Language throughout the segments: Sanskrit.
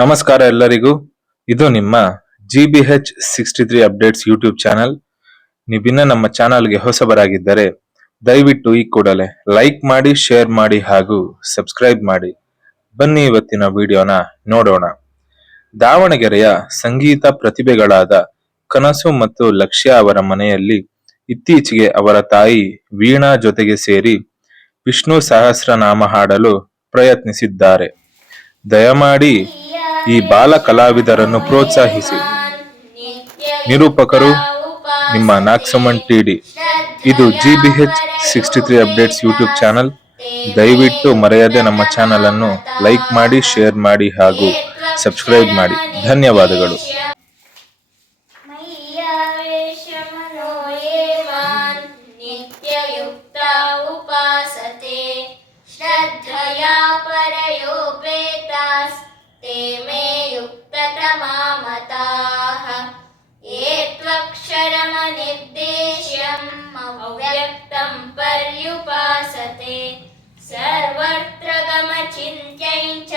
ನಮಸ್ಕಾರ ಎಲ್ಲರಿಗೂ. ಇದು ನಿಮ್ಮ GBH63 ಅಪ್ಡೇಟ್ಸ್ ಯೂಟ್ಯೂಬ್ ಚಾನಲ್. ನೀವಿನ್ನ ನಮ್ಮ ಚಾನಲ್ಗೆ ಹೊಸಬರಾಗಿದ್ದರೆ ದಯವಿಟ್ಟು ಈ ಕೂಡಲೇ ಲೈಕ್ ಮಾಡಿ, ಶೇರ್ ಮಾಡಿ ಹಾಗೂ ಸಬ್ಸ್ಕ್ರೈಬ್ ಮಾಡಿ. ಬನ್ನಿ ಇವತ್ತಿನ ವಿಡಿಯೋನ ನೋಡೋಣ. ದಾವಣಗೆರೆಯ ಸಂಗೀತ ಪ್ರತಿಭೆಗಳಾದ ಕನಸು ಮತ್ತು ಲಕ್ಷ್ಯ ಅವರ ಮನೆಯಲ್ಲಿ ಇತ್ತೀಚೆಗೆ ಅವರ ತಾಯಿ ವೀಣಾ ಜೊತೆಗೆ ಸೇರಿ ವಿಷ್ಣು ಸಹಸ್ರನಾಮ ಹಾಡಲು ಪ್ರಯತ್ನಿಸಿದ್ದಾರೆ. ದಯಮಾಡಿ ಈ ಬಾಲ ಕಲಾವಿದರನ್ನು ಪ್ರೋತ್ಸಾಹಿಸಿ. ನಿರೂಪಕರು ನಿಮ್ಮ ನಾಕ್ಸಮನ್ TD. ಇದು GBH63 ಅಪ್ಡೇಟ್ಸ್ ಯೂಟ್ಯೂಬ್ ಚಾನಲ್. ದಯವಿಟ್ಟು ಮರೆಯದೆ ನಮ್ಮ ಚಾನಲ್ ಅನ್ನು ಲೈಕ್ ಮಾಡಿ, ಶೇರ್ ಮಾಡಿ ಹಾಗೂ ಸಬ್ಸ್ಕ್ರೈಬ್ ಮಾಡಿ. ಧನ್ಯವಾದಗಳು. ते मे युक्ततमामताः ये त्वक्षरमनिर्देश्यम् अव्यक्तं पर्युपासते सर्वत्र गमचिन्त्यं च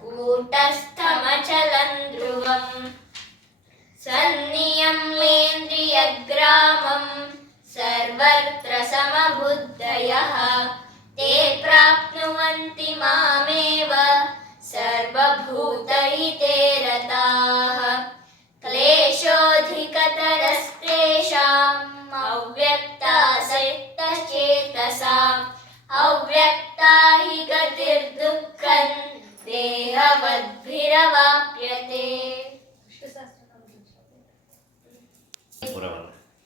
कूटस्थमचलं ध्रुवम् सन्नियम्येन्द्रियग्रामं सर्वत्र समबुद्धयः ते प्राप्नुवन्ति मामेव सर्वभूतहिते रताः क्लेशोऽधिकतरस्तेषाम् अव्यक्तासक्तचेतसाम् अव्यक्ता हि गतिर्दुःखं देहवद्भिरवाप्यते.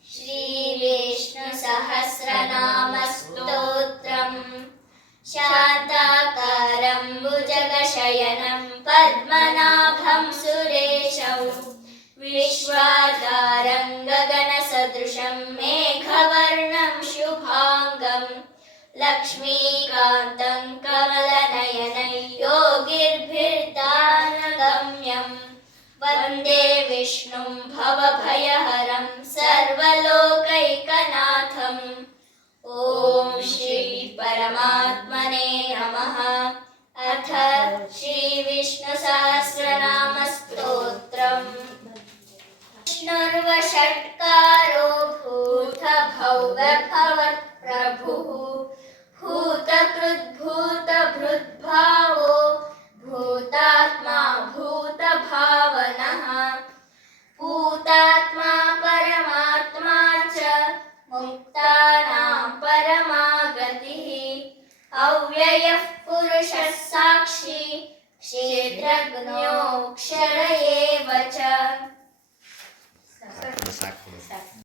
श्रीविष्णुसहस्रनामस्तोत्रम् शान्ताकारं भुजगशयनं पद्मनाभं सुरेशं विश्वाधारं गगनसदृशं मेघवर्णं शुभाङ्गं लक्ष्मीकान्तं कमलनयनं योगिर्भिर्दानगम्यं वन्दे विष्णुं भवभयहरं सर्वलोकैकनाथम्. ॐ श्री परमात्मने नमः. अथ श्री विष्णुसहस्रनामस्तोत्रम्. विष्णुर्वषट्कारो भूतभव्यभवत्प्रभुः भूतकृद्भूतभृद्भावो भूतात्मा भूतभावनः पूतात्मा परमात्मा च मुक्तानां परमागतिः अव्ययः पुरुषः साक्षी क्षेत्रज्ञोऽक्षर एव च.